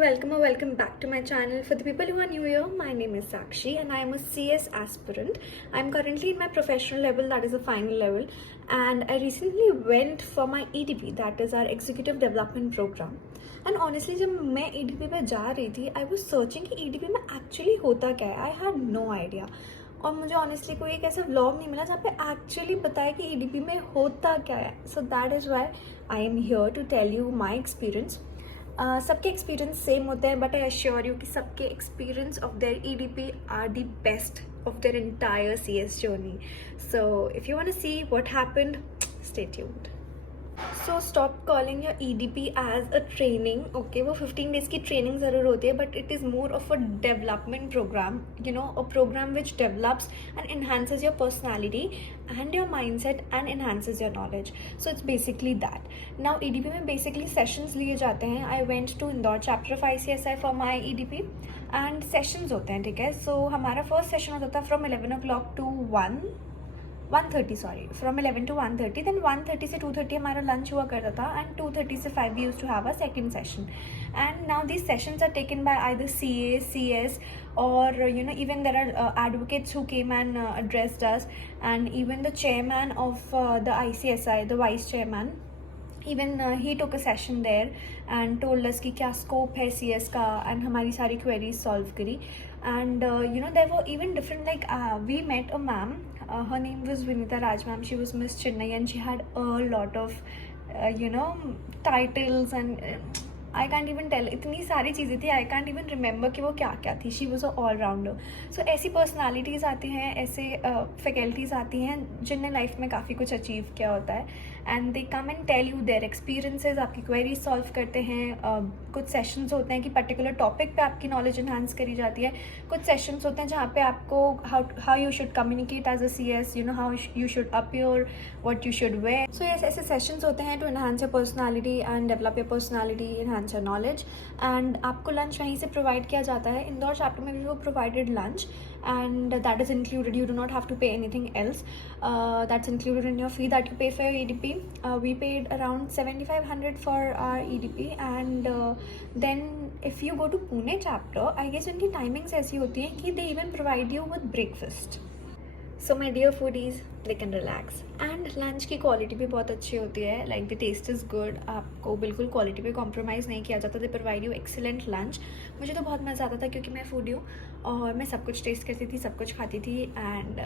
welcome or welcome back to my channel. For the people who are new here, my name is Sakshi and I am a CS aspirant. I am currently in my professional level, that is the final level, and I recently went for my EDP, that is our Executive Development Program. And honestly, जब मैं EDP पे जा रही थी, I was searching कि EDP में actually होता क्या है. I had no idea. और मुझे ऑनेस्टली कोई एक ऐसा व्लॉग नहीं मिला जहाँ पे एक्चुअली बताया कि EDP में होता क्या है. So that is why I am here to tell you my experience. सबके एक्सपीरियंस सेम होते हैं, बट आई अश्योर यू कि सबके experience of their EDP are the best of their entire CS journey. So if you want to see what happened, stay tuned. So stop calling your EDP as a training. Okay, वो 15 days की training ज़रूर होती है, but it is more of a development program, you know, a program which develops and enhances your personality and your mindset and enhances your knowledge. So it's basically that. Now EDP में basically sessions लिए जाते हैं. I went to Indore chapter of ICSI for my EDP and sessions होते हैं, ठीक है. So हमारा first session होता था from 11 o'clock to 1:30, sorry, from 11 to 1:30. Then 1:30 से 2:30 हमारा लंच हुआ करता था, एंड 2:30 से 5 we use to have a second session. And now these sessions are taken by either CA, CS, or you know, even there are advocates who came and addressed us, and even the chairman of the ICSI, the vice chairman, even he took a session there and told us कि क्या scope है CS का, and हमारी सारी queries solve करी. And you know, there were even different, like we met a ma'am, her name was Vinita Raj ma'am. She was Miss Chennai and she had a lot of you know, titles, and I can't even tell, इतनी सारी चीज़ें थी, I can't even remember कि वो क्या क्या थी. She was a all rounder. So ऐसी personalities आती हैं, ऐसे faculties आती हैं जिनने लाइफ में काफ़ी कुछ अचीव किया होता है, and they come and tell you their experiences, आपकी क्वेरीज सॉल्व करते हैं. कुछ सेशंस होते हैं कि पर्टिकुलर टॉपिक पे आपकी नॉलेज इन्हांस करी जाती है. कुछ सेशंस होते हैं जहाँ पे आपको how you should communicate as a CS, you know, how you should appear, what you should wear. So yes, ऐसे सेशंस होते हैं to enhance your personality and develop your personality, enhance your knowledge. And आपको lunch वहीं से प्रोवाइड किया जाता है. इंदौर चैप्टर में भी वो provided lunch, and that is included. You do not have to pay anything else. That's included in your fee that you pay for your EDP. We paid around 7,500 for our EDP, and then if you go to Pune chapter, I guess उनकी timings ऐसी होती हैं कि they even provide you with breakfast. So my dear foodies, they can relax. And lunch की quality भी बहुत अच्छी होती है, like the taste is good. आपको बिल्कुल क्वालिटी पे कॉम्प्रोमाइज़ नहीं किया जाता. They provide you excellent lunch. मुझे तो बहुत मज़ा आता था क्योंकि मैं फूडी हूँ और मैं सब कुछ टेस्ट करती थी, सब कुछ खाती थी. And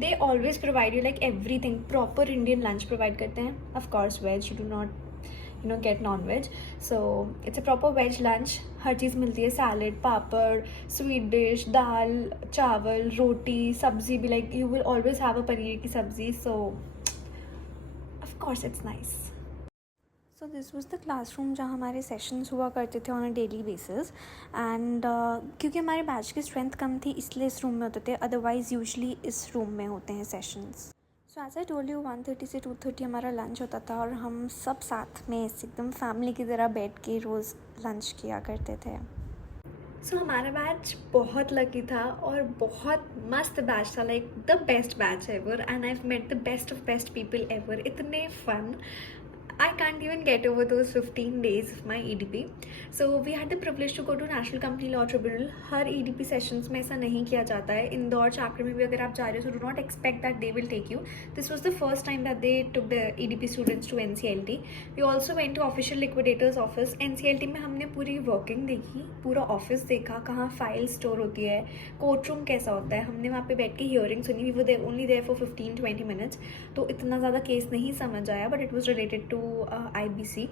they always provide you like everything. Proper Indian lunch provide करते हैं. Of course veg, you do not you know, get non-veg. So it's a proper veg lunch. हर चीज़ मिलती है, सैलड, पापड़, स्वीट डिश, दाल, चावल, रोटी, सब्जी भी, like you will always have a paneer की सब्जी. सो of course it's nice. So this was the classroom जहाँ हमारे सेशंस हुआ करते थे on a daily basis. And क्योंकि हमारे बैच की स्ट्रेंथ कम थी इसलिए इस रूम में होते थे, अदरवाइज़ यूजली इस रूम में होते हैं sessions. So as I told you, 1:30 से 2:30 हमारा लंच होता था, और हम सब साथ में एकदम फैमिली की तरह बैठ के रोज़ लंच किया करते थे. सो हमारा बैच बहुत लकी था और बहुत मस्त बैच था, like the best batch ever, and I have met the best of best people ever. इतने fun, I can't even get over those 15 days of my EDP. So we had the privilege to go to National Company Law Tribunal. Her EDP sessions में ऐसा नहीं किया जाता है. इंदौर चैप्टर में भी अगर आप जा रहे हो, so do not expect that they will take you. This was the first time that they took the EDP students to NCLT. We also went to official liquidator's office. NCLT में हमने पूरी वर्किंग देखी, पूरा ऑफिस देखा, कहाँ फाइल स्टोर होती है, court room कैसा होता है. हमने वहाँ पे बैठ के हियरिंग सुनी. We were only there for 15-20 minutes, तो इतना ज़्यादा केस नहीं समझ आया, but it was related to IBC.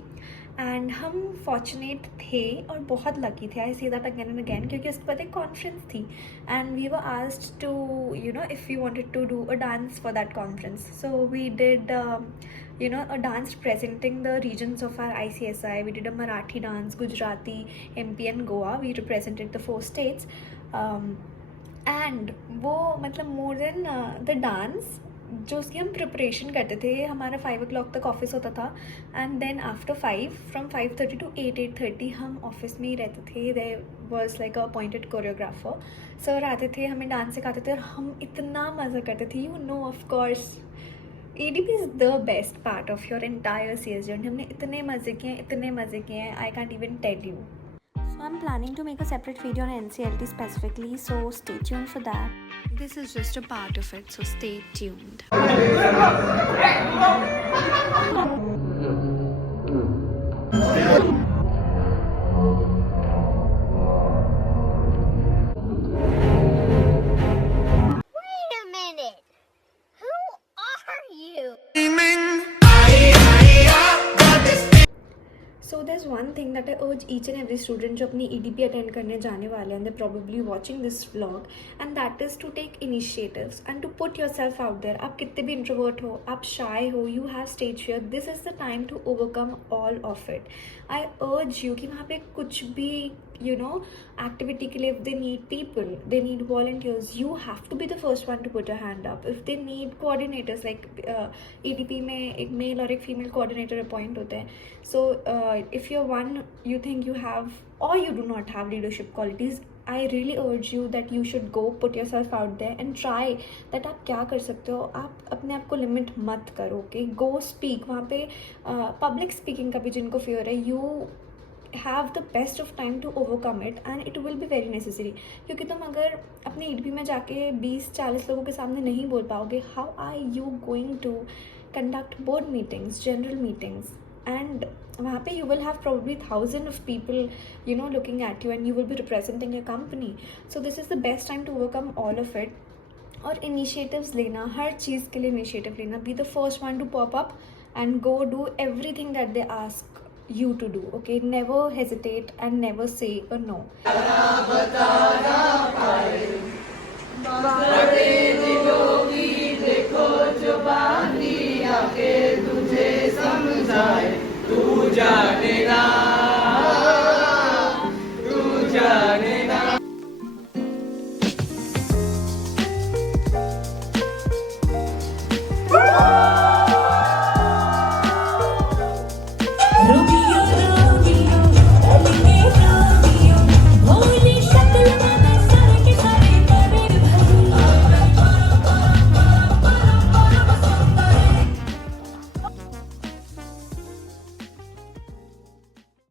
And हम फॉर्चुनेट थे और बहुत लकी थे, I see that again and again, क्योंकि उसके बाद एक कॉन्फ्रेंस थी and we were asked to, you know, if you wanted to do a dance for that conference. So we did you know, a dance representing the regions of our ICSI. We did a Marathi dance, Gujarati, MP and Goa. We represented the 4 states. And वो मतलब more than the dance, जो उसकी हम प्रिपरेशन करते थे, हमारा 5 o'clock तक office होता था, and then after 5, from 5:30 to 8:30 हम ऑफिस में ही रहते थे. There was like a appointed choreographer. Sir आते थे, हमें डांस सिखाते थे और हम इतना मज़ा करते थे. You know, of course EDP is the best part of your entire CS journey. हमने इतने मज़े किए हैं, इतने मज़े किए हैं, I can't even tell you. I'm planning to make a separate video on NCLT specifically, so stay tuned for that. This is just a part of it, so stay tuned. Wait a minute. Who are you? So there's one thing that I urge each and every student जो अपनी EDP attend करने जाने वाले हैं, they're probably watching this vlog, and that is to take initiatives and to put yourself out there. आप कितने भी introvert हो, आप shy हो, you have stage fear, this is the time to overcome all of it. I urge you कि वहाँ पे कुछ भी activity के लिए, if they need people, they need volunteers, you have to be the first one to put your hand up. If they need coordinators, like EDP में एक male और एक female coordinator appoint होते हैं. So if you're one, you think you have or you do not have leadership qualities, I really urge you that you should go put yourself out there and try that आप क्या कर सकते हो. आप अपने आप को लिमिट मत करो. Okay, go speak. वहाँ पे पब्लिक स्पीकिंग का भी जिनको fear है, you have the best of time to overcome it and it will be very necessary. क्योंकि तुम अगर अपने EDP में जाके 20-40 लोगों के सामने नहीं बोल पाओगे, how are you going to conduct board meetings, general meetings, and वहाँ पे you will have probably thousands of people looking at you and you will be representing your company. So this is the best time to overcome all of it. और initiatives लेना, हर चीज़ के लिए initiative लेना, be the first one to pop up and go do everything that they ask you to do. Okay, never hesitate and never say a no.